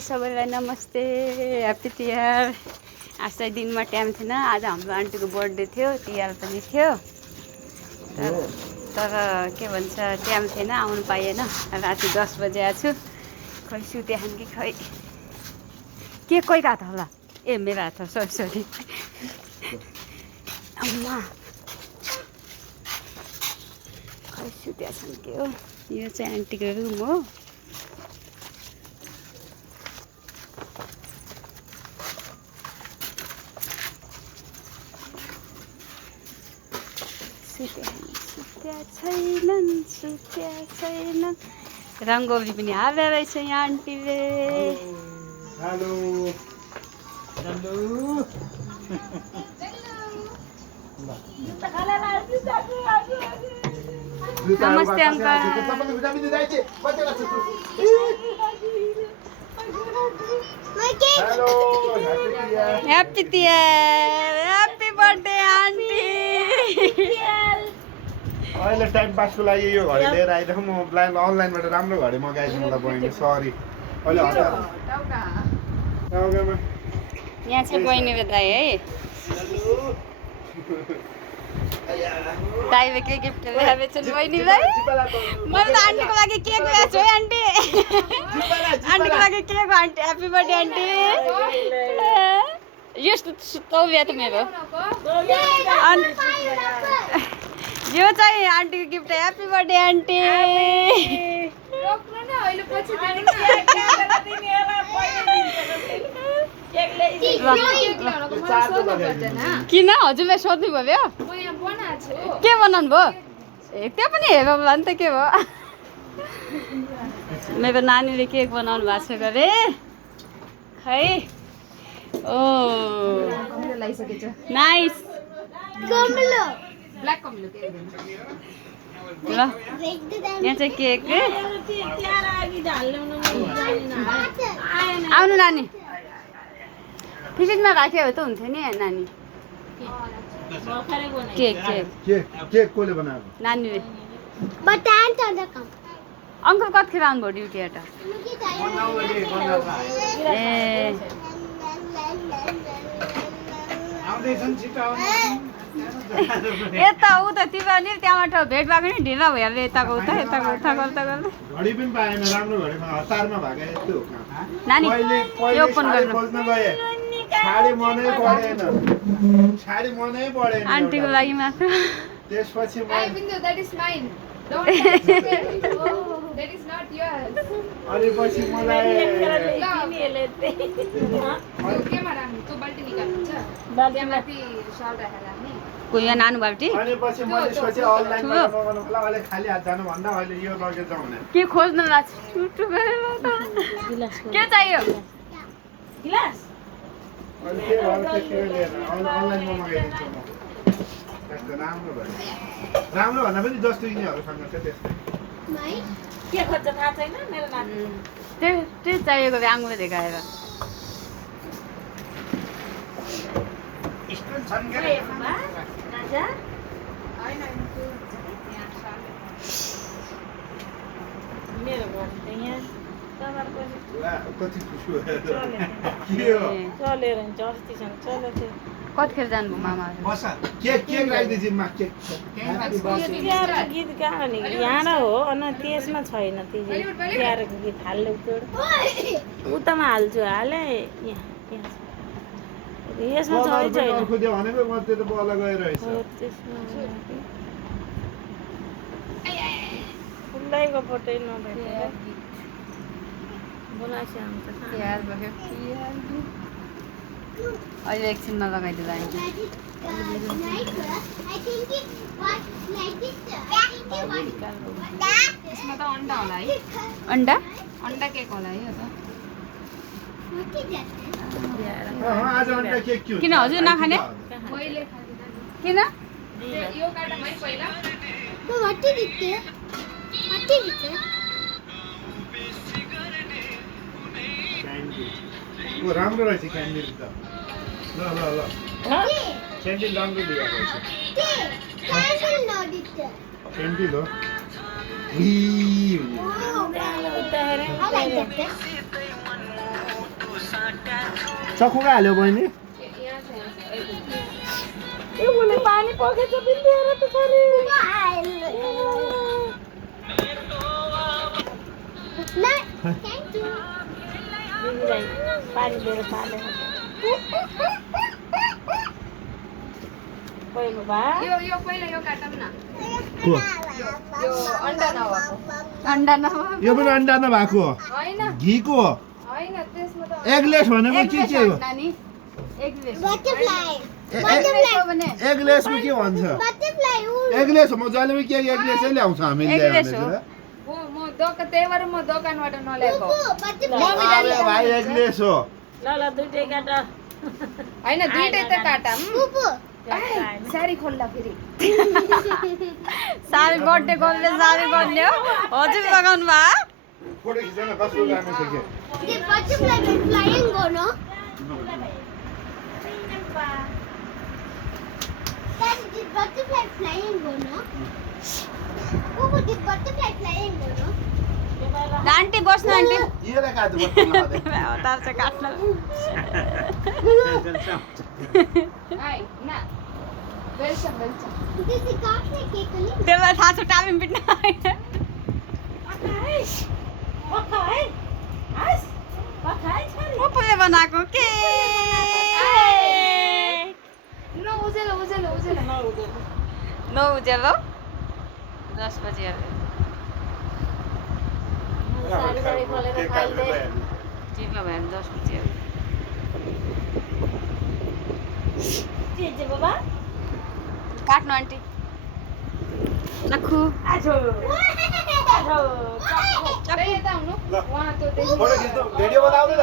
सबैलाई नमस्ते, ह्याप्पी तिहार। आज चाहिँ दिनमा टाइम थिएन, आज हाम्रो आन्टीको बर्थडे थियो, तिहार पनि थियो। तर के भन्छ टाइम थिएन, आउनु पाइएन। राति 10 बजे आएको छु। खै सुते कि खै के कोही हात होला ए मेरो हात हो, सरी अम्मा खै सुते छन् के हो। यो चाहिँ आन्टीको रुम हो। सुत्या छैनन् रङ्गोली पनि हालेर रहेछ यहाँ आन्टीले। हेलो नमस्ते uncle. Happy Tihar, happy birthday aunty. अहिले टाइम पासको लागि यो घडी लिएर आइदिएको म अनलाइनबाट राम्रो घडी मगाएछु मलाई बहिनी, सरी। अहिले टाउकामा यहाँ चाहिँ बहिनीले दाइ है, दाइले के गिफ्ट ल्याएको छु बहिनीलाई। मैले त आन्टीको लागि केक ल्याएको छु है आन्टी। आन्टीको लागि केक हो आन्टी, ह्याप्पी बर्थडे आन्टी। यस्तो तौलिया त मेरो यो चाहिँ आन्टीको गिफ्ट, ह्याप्पी बर्थडे आन्टी। किन हजुरलाई सोध्नु भयो? के बनाउनु भयो? ए त्यो पनि हेर्नु भयो नि त, के भयो? मेरो नानीले केक बनाउनु भएको छ गरे खै। ओ नाइस ल यहाँ चाहिँ केक आउनु नानी। फ्रिजमा राख्यो भए त हुन्थ्यो नि नानी। केक केक केक कोले बनाएको? नानीले। अङ्कल कतिखेर आउनुभयो ड्युटीबाट? ए यता उता तिमीहरू नि त्यहाँबाट भेट भएको नि ढिलो भइहाल्यो। यताको उता यताको उता गर्दा गर्दा घडी पनि पाएन राम्रो घडीमा, हतारमा भएको यस्तो हो। नानी यो ओपन गर्नु। खोज्न गए साडी मनै परेन, साडी मनै परेन आन्टीको लागि मात्र। त्यसपछि अनि पछि मलाई कोही यहाँ नानु बाल्टी अनि पछि मैले सोचे अनलाइनबाट मगाउनु होला, अहिले खाली हात जानु भन्दा अहिले यो लगेर जाउँ न। के खोज्नु लाग्छ? के चाहियो? गिलास अनि के भयो त्यो लिएर अनलाइनमा मगाइदिन्छु म। त्यस्तो राम्रो भयो, राम्रो भन्दा पनि जस्तो यिनीहरूसँग छ त्यस्तै। के खोज्छ थाहा छैन मेरो नानी। त्यो चाहिएको थियो आङ्गुले देखाएर। मेरो घर त यहाँ कति खुसी भयो के हो चलेर हुन्छ अस्तिसम्म चलेको कतिखेर जानुभयो मामाहरू? केक केक राखिदिए जिम्मा केक। तिहारको गीत गायो नि यहाँ हो, अनि त्यसमा छैन। तिहारको गीत हाल्ने उतामा हाल्छु, हाले यसमा चाहिँ छैन। भनेको म त्यो त बल गइरहेछ। खुल्लाइको फोटै नभेटेर बोलाएको आउँछ। तिहार भयो अहिले एकछिनमा लगाइदिँदा आइन्छ। यसमा त अन्डा होला है? अन्डा अन्डा केक होला है यो त। आज अन्डा केक के किन हजुर नखाने? मैले खादिनँ किन? यो काटौँ है पहिला। ओ राम्रो रहेछ क्यान्डिल त। ल ल ल क्यान्डिल राम्रो दिएको रहेछ। क्यान्डिल हो। चक्कु कहाँ हाल्यो बहिनी यहाँ छ यो मुनि पानी पखेछ बिन्देर त छोरी दिदीलाई पानी दिएर पाले पहिलो भा यो पहिला यो काटौँ न को यो अन्डा नभएको अन्डा न यो पनि अन्डा नभएको हो होइन घीको हो होइन त्यसमा त एगलेस भनेको के हो एगलेसमा के भन्छ एगलेस हो म जहिले पनि के एगलेसै ल्याउँछ हामीले एगलेस हो। म त्यही भएर म दोकानबाट नल्याएको अरे भाइ एगलेस हो ल दुईटै काट होइन दुईटै त काटौँ सारी खोल्दा फेरि सारी बर्थडे गर्दै सारी गर्ने हो हजुर लगाउनु भयो फोटो खिच्न कस्तो राम्रो छ के आन्टी बस्नु आन्टी यसलाई काट्नु पर्छ तार चाहिँ काट्नु हाय ना वेलकम त्यसलाई थाहा छ टालिम पिट्न पप्पूले बनाएको के न उजेलो उजेलो उजेलो नौ उज्यालो 10 बजे सारी खोलेर खाइदे टिभीमा भएर 10 बजे के बाबा काट्नु आन्टी नखु आजो यता आउनु वहाँ त्यो फोटो खिच्नु भिडियो बनाउने त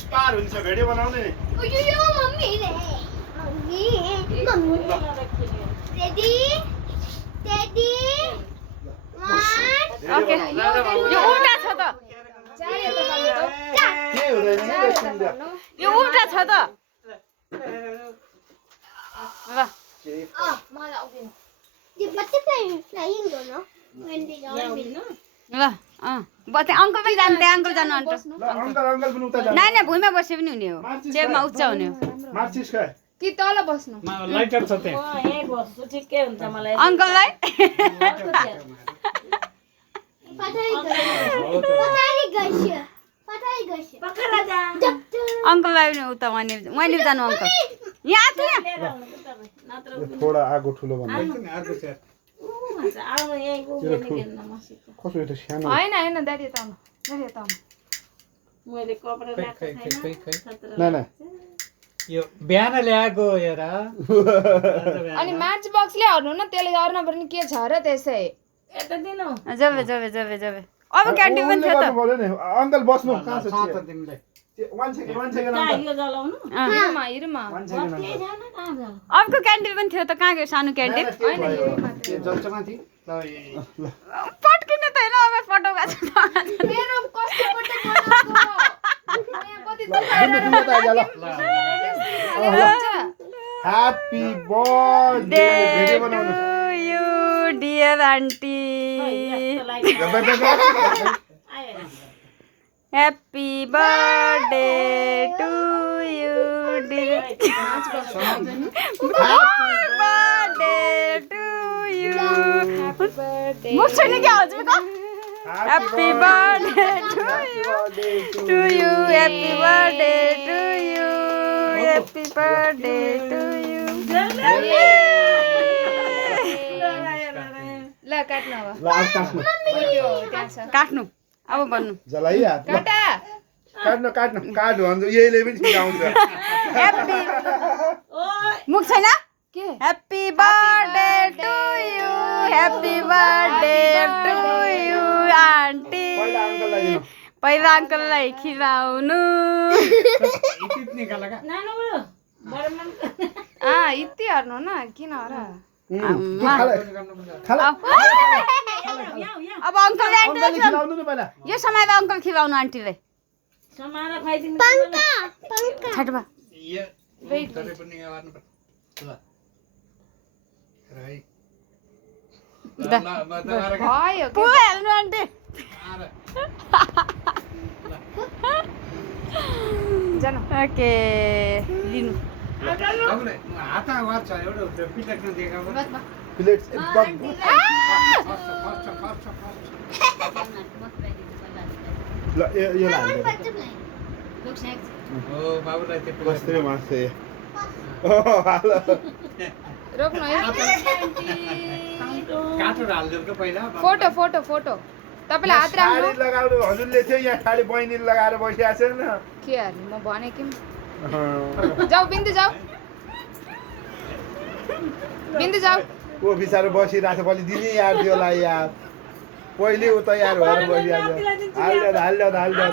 स्पार हुन्छ भिडियो बनाउने ओके यो उल्टा छ त के हुँदैन यो उल्टा छ त ल ल त्यहाँ अङ्कल पनि जानु त्यहाँ अङ्कल जानु अन्त ल अङ्कल अङ्कल पनि उता जानु नाइ नाइ भुइँमा बसे पनि हुने हो चेयरमा उच्च हुने हो मार्चिस खाए कि तल बस्नु लाइटर छ त्यहाँ यही बस्छु ठिकै हुन्छ मलाई अङ्कललाई अङ्कललाई पनि उता मैले जानु अङ्कल यहाँ आएको यहाँ थोडा आगो ठुलो भन्दा आउनु यही उभिएर मसित कसो यो त सानो होइन होइन दाडी यता आउनु दाडी यता आउनु मैले कपडा ल्याएको छैन ना ना यो बिहान ल्याएको हेर अनि म्याच बक्स ल्याउनु न त्यसले गर्न पनि के छ र त्यसै यता दिनु जबे जबे जबे जबे अब क्यान्टिन पनि थियो त अङ्कल बस्नु कहाँ छ तिमीलाई 1 सेकेन्ड कहाँ यो जलाउनु हिरोमा हिरोमा बत्ती जान कहाँ जाऊ अबको क्यान्टिन पनि थियो त कहाँ गयो सानो क्यान्टिन जल्छ माथि पट्किने त होइन अब पटाउका छ मेरो कस्तो पटक बनाएको यहाँ कति ह्यापी बर्थडे भिडियो बनाउनु you dear aunty Happy birthday to you, dear. Happy birthday to you. Happy birthday. मुझसे नहीं क्या हो जाएगा? Happy birthday to you. Happy birthday to you. Happy birthday to you. ल काट्नु अब ल अब काट्नु यो त्यहाँ छ काट्नु अब भन्नु जलाई हात काटा काट्नु काट्नु काट भन्छ यहीले पनि सिकाउँछ Happy मुख छैन के Happy birthday to you. Happy birthday to you, aunty. पहिला अङ्कललाई दिनु पहिला अङ्कललाई खिलाउनु नानु बुढो बडमन इति हेर्नु न किन र अब अङ्कलले आन्टीलाई खिलाउनु खिलाउनु न पहिला यो समयमा अङ्कल खिलाउनु आन्टीलाई समारा खाइदिनु छटमा भयो पुरा हेर्नु आन्टी जानु ओके लिनु हात वाच एउटा प्लेट देखाएको प्लेट एकदम ल यो लाग्यो हो बाबुलाई त्यो बस्दै मासे ओ हालो रोक्नु है काटो हाल्दियो के पहिला फोटो फोटो फोटो तपाईँले हात राख्नु साडी लगाउनु हजुरले थियो यहाँ खाली बहिनी लगाएर बसिरहेको छैन के हाल्नु म भने कि जाऊ बिन्दु जाऊ बिन्दु जाऊ ऊ बिचारो बसिरहेको छ भोलि दिनै यार त्यसलाई यार पहिले ऊ तयार भएर बसिरहेको हाल्यो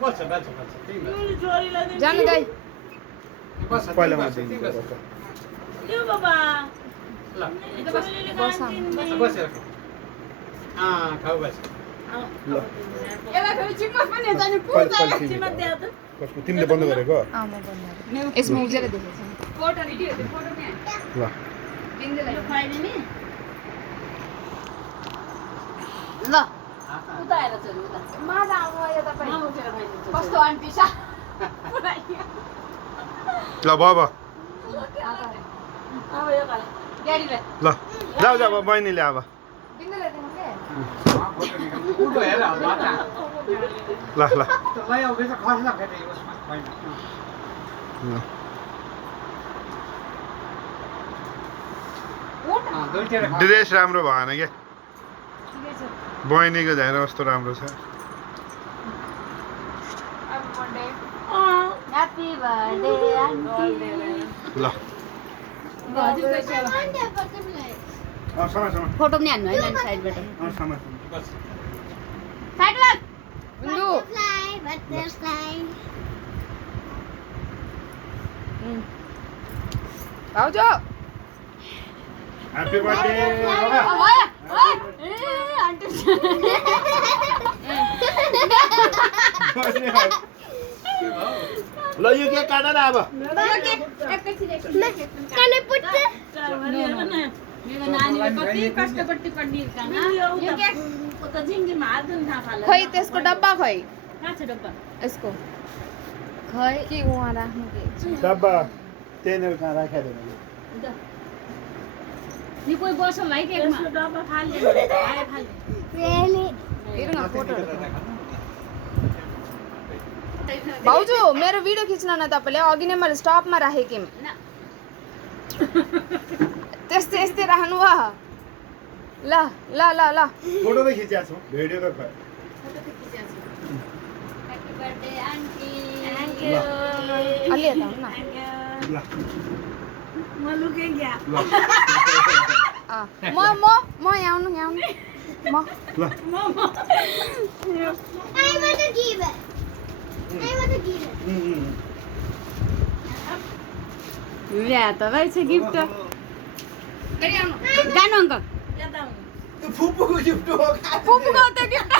बस जानु दाइ पहिला बस बसेर खाऊ बस तिमीले बन्द गरेको यसमा उजेर देखेछ ल ल कस्तो आन्टी सा ल बाबा ल जाऊ जाऊ बहिनीले अब बिन्दुलाई देखाउँ के उठो हेर बाटा ल ल लै आउँदै छ खस्ला फेरि उसमा होइन दुईटा ड्रेस राम्रो भएन क्या बहिनीको झ्याएर कस्तो राम्रो छ ह्याप्पी बर्थडे आन्टी ल फोटो पनि हान्नु है नानी साइडबाट बिन्दु भाउजू ह्याप्पी बर्थडे ल यो के काट न अब खोइ त्यसको डब्बा खोइ यसको खै के उहाँ राख्नु के डब्बा त्यहीँनिर कहाँ राखेको थिएन कोही बसौँ है केकमा हेर्नु न फोटोहरू भाउजू मेरो भिडियो खिच्न न तपाईँले अघि नै मैले स्टपमा राखेँ कि त्यस्तै यस्तै राख्नु वा ल ल ल ल फोटो त खिचेको छु भिडियो त खै अलि यता आउनु न ल म यहाँ आउनु म ल ल्या त रहेछ गिफ्ट जानु अङ्कल फुपूको गिफ्ट हो पुपुको त गिफ्ट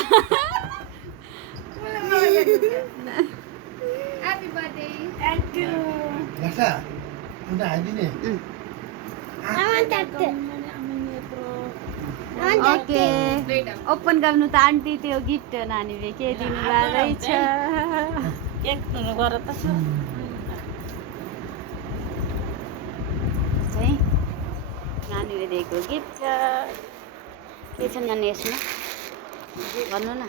लसा उता हाइदिने ओके ओपन गर्नु त आन्टी त्यो गिफ्ट नानीले के दिनु रहेछ नानीले दिएको गिफ्ट के छ नानी यसमा भन्नु न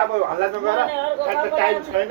अब हल्ला नगर टाइम छैन